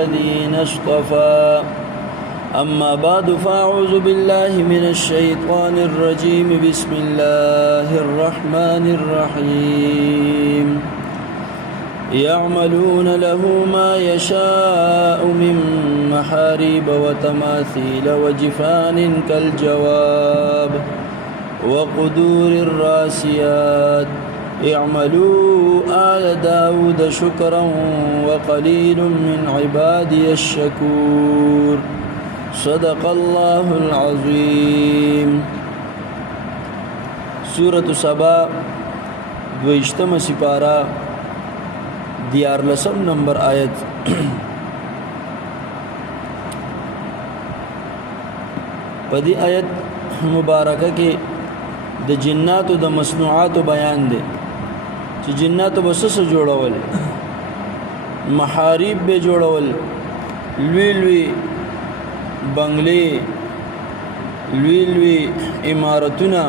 الذين اصطفى أما بعد فأعوذ بالله من الشيطان الرجيم بسم الله الرحمن الرحيم يعملون له ما يشاء من محاريب وتماثيل وجفان كالجواب وقدور الراسيات اعملوا آل داود شكرا وقليل من عبادي الشكور صدق الله العظيم. سورة سبا دویشتم سپارہ 14 نمبر آیت. پدی آیت مبارکہ کې د جناتو د مصنوعاتو بیان دی چې جناتو بس څه جوړول، محاریب به جوړول، لوی لوی بنگلې، لوی لوی عمارتونه،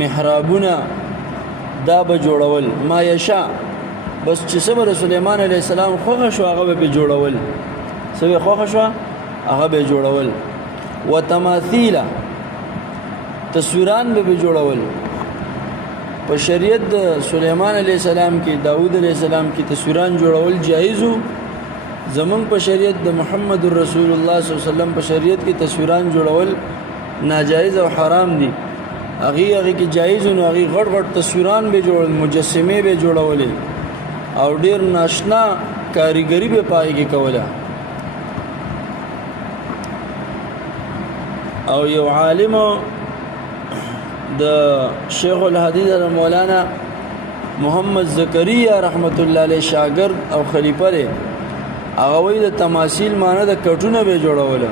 محرابونه، دا به جوړول. ما یشا بس چې صبر سلیمان علیه السلام خوښه شو هغه به جوړول، سوی خوښه شو هغه به جوړول. وتماثیل تصویران به جوړول. په شریعت د سلیمان علیه السلام کې، داود علیه السلام کې تصویران جوړول جایزو. زمون په شریعت د محمد رسول الله صلی الله علیه وسلم په شریعت کې تصویران جوړول ناجایز او حرام دي. هغه کې جایز نو هغه غټ غټ تصویران به جوړول، مجسمه به جوړولې او ډیر ناشنا کاریګری به پای کې کوله. او یو عالم د شیخ الحدیث مولانا محمد زکریا رحمت الله علیه شاگرد او خلیفہ دی. هغه وی د تماثیل معنی د کټونه به جوړول،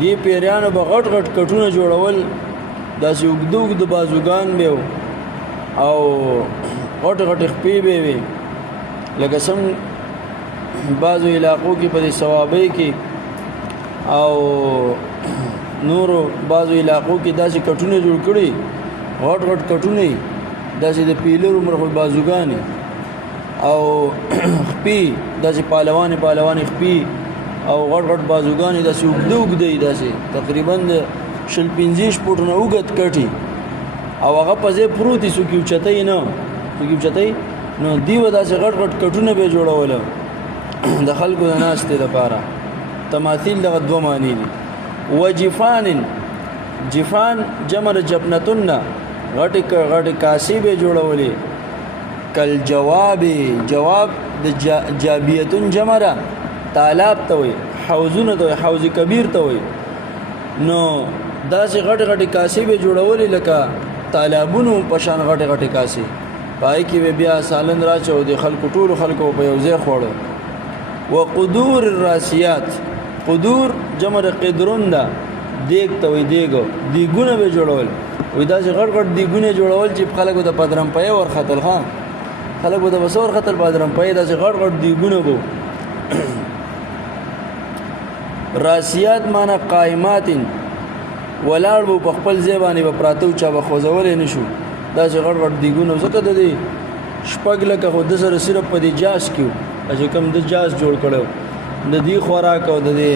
دې پیرانو به غټ غټ کټونه جوړول، داسې اوږد بازوګان به او غټ غټ خپې به وي، لکه څنګه بعضو علاقو کې په ثوابۍ کې او نورو بعضو علاقو کې داسې کټونه جوړ کړي، غټ غټ کټونه، داسې د پیلر عمر خو بازوګانې او خپې، داسې پهلوانې خپې او غټ غټ بازوګانې، داسې اوږده داسې تقریبا د 15 فوټونه اوږد کټي او هغه په ځای پروتي، څوک یې اوچتۍ نه، نو دی به داسې غټ غټ کټونه به جوړول د خلکو د ناستې لپاره. تماثیل دغه دوه معنی دي. وجفان، جفان جمع د جفنتن نه، غټې کاسې به جوړولې. کل جواب، جواب د جابیتون جمع ده، تالاب ته وي، حوضونه ته وي، حوض کبیر ته وي. نو داسې غټې کاسې به جوړولې لکه تالابونو په شان غټې کاسې، پای کې به بیا سالن راچو د خلکو، ټولو خلکو په یو ځای خوړو. وقدور الراسیات، قدور جمع د قدرون ده، دیګ ته وي، دیګونه به جوړول. وي داسې غټ دیګونه جوړول چې خلکو د پدرمپۍ ورختل، خلکو د بس ورختل پدرمپۍ، داسې غټ دیګونه به. راسیات معنی قائمات، ولاړ به په خپل ځای باندې به پراته، چا به خوځولی نه شو. داسې غټ دیګونه، ځکه د دې شپږ لکه خو د سره صرف په دې جاز کې چې کوم د جاز جوړ کړو، د دې خوراک او د دې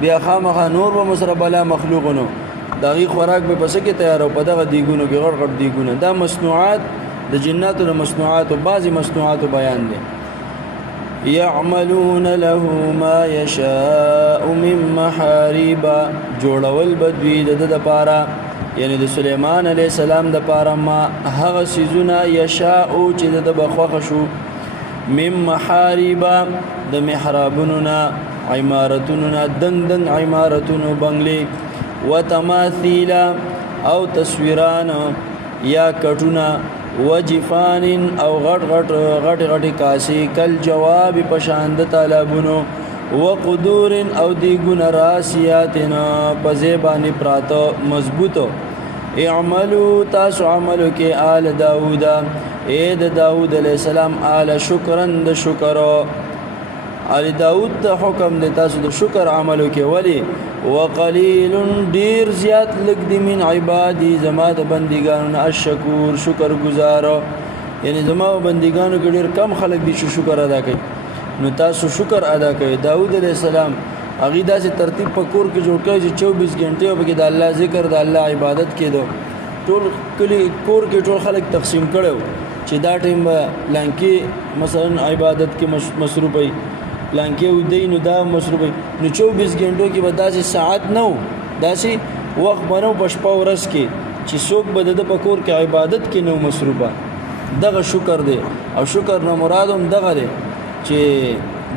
بیا خامخا نور به مسره بلا مخلوقونو د هغې خوراک به پسه کې تیارو په دغه دیګونو کې غټ دیګونه. دا مصنوعات د جناتو د مصنوعاتو، بعضې مصنوعاتو بیان دی. یعملون له ما یشاء من محاریب، جوړول به دوی د ده دپاره، یعنی د سلیمان علیه السلام دپاره، ما هغه څیزونه یشاء چې د ده به خوښه شو، من محاریب د محرابونو نه، عمارتونو نه، دنګ عمارتونو، بنگلې، وتماثیل او تصویران یا کټونه، وجفان او غټ کاسې، کل جواب پشان د تالابونو، وقدور او دیګونه، راسیاتنا په ځای باندې پراته مضبوطو. اعملو تاسو عملو کې آل داود، اے د داود علیہ السلام، آل شکرن د شکر، آل داود ته حکم دی تاسو د شکر عملو کې. ولی وقلیل ډیر زیات لږ دی من عبادی زما د بندګانو الشکور شکر گزار، یعنی زما بندګانو کې ډیر کم خلک دي چې شکر ادا کوي. نو تاسو شکر ادا کړئ. داود علیه السلام هغه داسې ترتیب په کور کې جوړ کړی چې 24 غنټې په کې د الله ذکر د الله عبادت کېدو. ټول کلی کور کې ټول خلک تقسیم کړو چې دا ټیم لانکی مثلا عبادت کې مصروف وي، لانکی ودی نو دا مصروف وي. نو 24 غنټو کې به داسې ساعت نه داسې وخت بنو پښپا ورس کې چې څوک به د پکور کې عبادت کې نو مصروفه. دغه شکر دی او شکر نه مراد هم دغه دی چې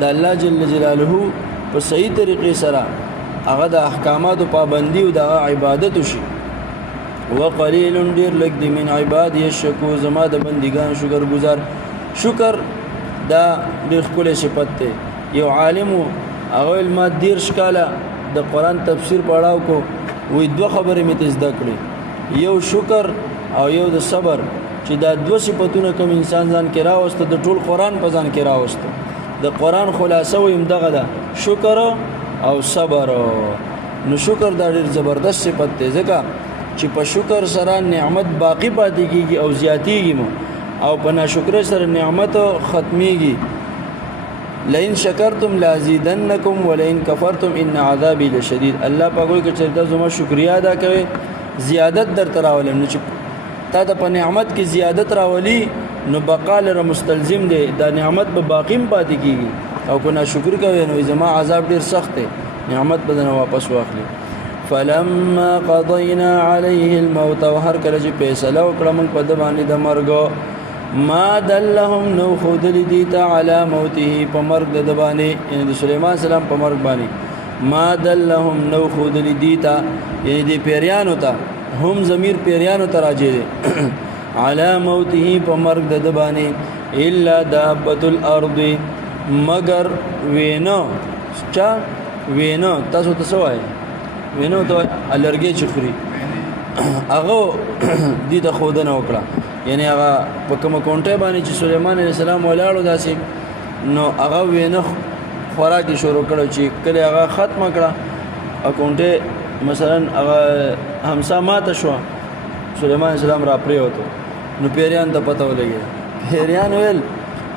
د الله جل جلاله په صحیح طریقې سره هغه د احکاماتو پابندي او د عبادت وشي. وقلیل ډیر لږ دی من عبادی الشکور زما د بندگان شکر گزار. شکر دا ډیر ښکلی صفت دی. یو عالم هغه ما 10 کاله د قرآن تفسیر پڑھاو کو وی 2 خبرې مې زده کړې، یو شکر او یو د صبر، چې دا 2 صفتونه کوم انسان ځان کې راوسته د ټول قرآن په ځان کې راوسته. د قرآن خلاصه ویم دغه ده شکر او صبر. نو شکر دا ډیر زبردست صفت دی ځکه چې په شکر سره نعمت باقی پاتې کیږي او زیاتیږي او په ناشکر سره نعمت ختميږي. لئن شکرتم لازیدنکم ولئن کفرتم ان عذابی لشدید. الله په کوئی کې چې زما شکریا ادا کوي زیادت در تراولم. نو چې تا د په نعمت کې زیادت راولي نو بقال را مستلزم دی دا نعمت به باقی پاتې کیږي او کو ناشکر کوي نو زما عذاب ډیر سخت دی، نعمت بدن واپس واخلي. فلما قضينا عليه الموت وهر کله چې فیصله وکړه موږ په د باندې د مرګ ما دلهم نو خود لیدیتا علی موته په مرګ د باندې یعنی د سليمان سلام په مرګ باندې ما دلهم نو خود لیدیتا یعنی د پیریانو ته هم ضمیر پیریانو ته راځي علی موته په مرګ د باندې الا دابۃ الارض مگر وینو چا وینو تاسو ته سوای وینو ته الرګي چخري هغه دې ته خودنه وکړه یعنی هغه په کوم کونټه باندې چې سليمان عليه السلام ولاړو داسې نو هغه وینه خوراکي شروع کړو چې کله هغه ختم کړه اکونټه مثلا هغه همسا ماته شو سليمان عليه السلام را پریوته نو پیریان ته پته ولګي پیریان ویل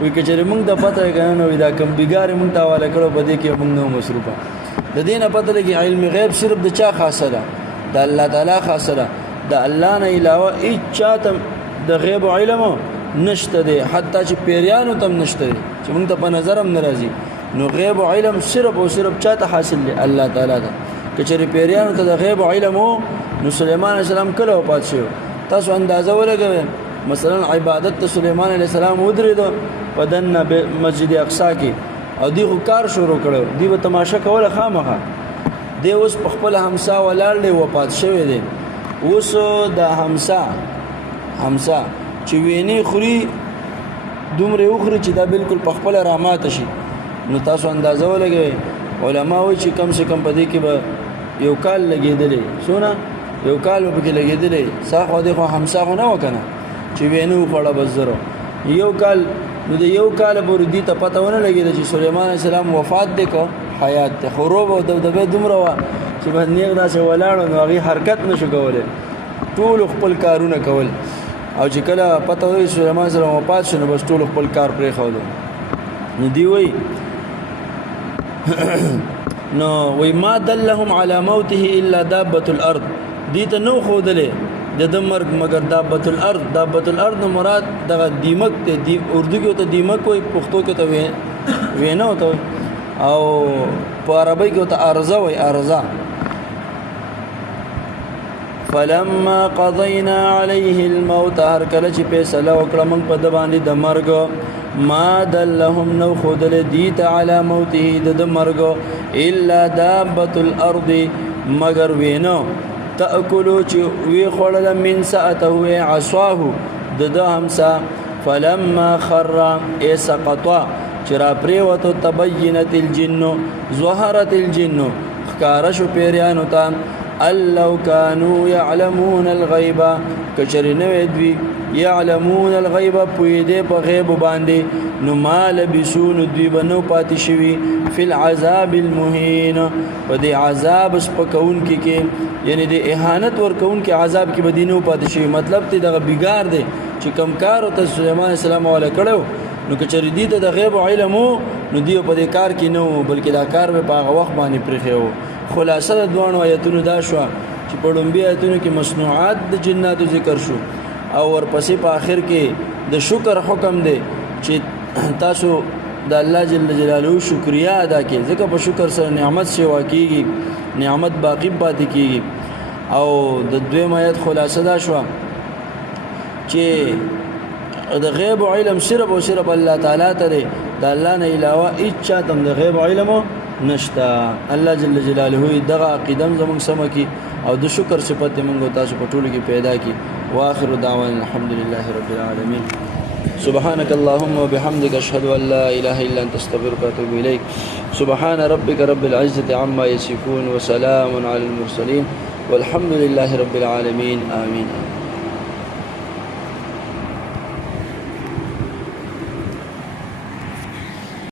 وی کچره موږ د پته کنه نو دا کم بیګار موږ ته حواله کړو بده کې موږ نو مصروفه د دینه پته لګي علم غیب صرف د چا خاصه ده د الله تعالی خاصه ده د الله نه علاوه هیڅ چاته د غیب علم نشته دی حتی چې پیریانو تم نشته دی چې موږ ته په نظر هم ناراضي نو غیب علم صرف او صرف چاته حاصل دی الله تعالی ته کچره پیریانو ته د غیب علم نو سليمان عليه السلام کله وفات شو تاسو اندازه ولګوئ مثلا عبادت ته سليمان عليه السلام ودرېدو په دنه مسجد اقصی کې او دی خو کار شروع کړو دی به تماشا کوله خامخه دی اوس په خپل همسا ولاړ دی وفات شوی دی اوس د همسا چې ویني خوري دومره وخوري چې دا بالکل په خپل رامات شي نو تاسو اندازه ولګئ علما وایي چې کم سے کم په دې کې به یو کال لګېدلې سونه یو کال په کې لګېدلې صاحب دې خو همسا خو نه وکنه چې ویني وخړه بزرو یو کال نو د یو کال پورې دې ته پته ونه لګېد چې سليمان عليه السلام وفات دی کو حیات ته خروب او دبدبه دومره وا چې په نیغ داسې ولاړو نو هغه حرکت نشو کولای ټول خپل کارونه کول او چې کله پته وي سليمان سره وفات شنه بس ټول خپل کار پرې خولو نو دی وی نو وی ما دلهم على موته الا دابة الارض دې ته نو خودلې د مرګ مگر دابة الارض مراد دغه دیمک ته دی اردو کې ته دیمک وي پښتو کې ته وینه ته او په عربی کې ته ارزه وي ارزه فلما قضينا عليه الموت هر کله چې فیصله وکړه موږ په د باندې د مرګ ما دلهم نو خودل دیت علی موته د مرګ الا دابة الارض مگر وینو تاکلو چې وی خړل من ساعته عصاه د همسا فلما خر اسقطا چرا پریوتو تبینت الجن ظهرت الجن خکارش پیریانو ته لو كانوا يعلمون الغيب کچرنه دوی يعلمون الغيب پویده په غیب باندې نو مال بسون دوی بنو پاتې شوی فی العذاب المهین په دې عذاب سپکون کې یعنی د اهانت ورکون کې عذاب کې بدینو پاتې شوی مطلب ته دغه بیګار دی چې کمکار او ته سليمان السلام علیه کړو نو که چېرې دې ته د غیب علم و نو دیو په دې کار کې نه و بلکې دا کار به په هغه وخت باندې پرېښی و. خلاصه د دواړو آیتونو دا شوه چې په لومبي آیتونو کې مصنوعات د جناتو ذکر شو او ورپسې په آخر کې د شکر حکم دی چې تاسو د الله جل جلاله شکریا ادا کړئ ځکه په شکر سره نعمت سیوا کیږي نعمت باقی پاتې کیږي. او د دویم آیت خلاصه دا شوه چې د غیب علم صرف او صرف الله تعالی ته دی د الله نه علاوه هیڅ چاته د غیب علم نشته. الله جل جلاله دغه عقیده زموږ سمه کی او د شکر صفت موږ تاسو په ټولو کې پیدا کی. واخر دعوانا الحمد لله رب العالمين. سبحانك اللهم وبحمدك أشهد أن لا إله إلا أنت أستغفرك وأتوب إليك. سبحان ربك رب العزة عما يصفون وسلام على المرسلين والحمد لله رب العالمين. آمين.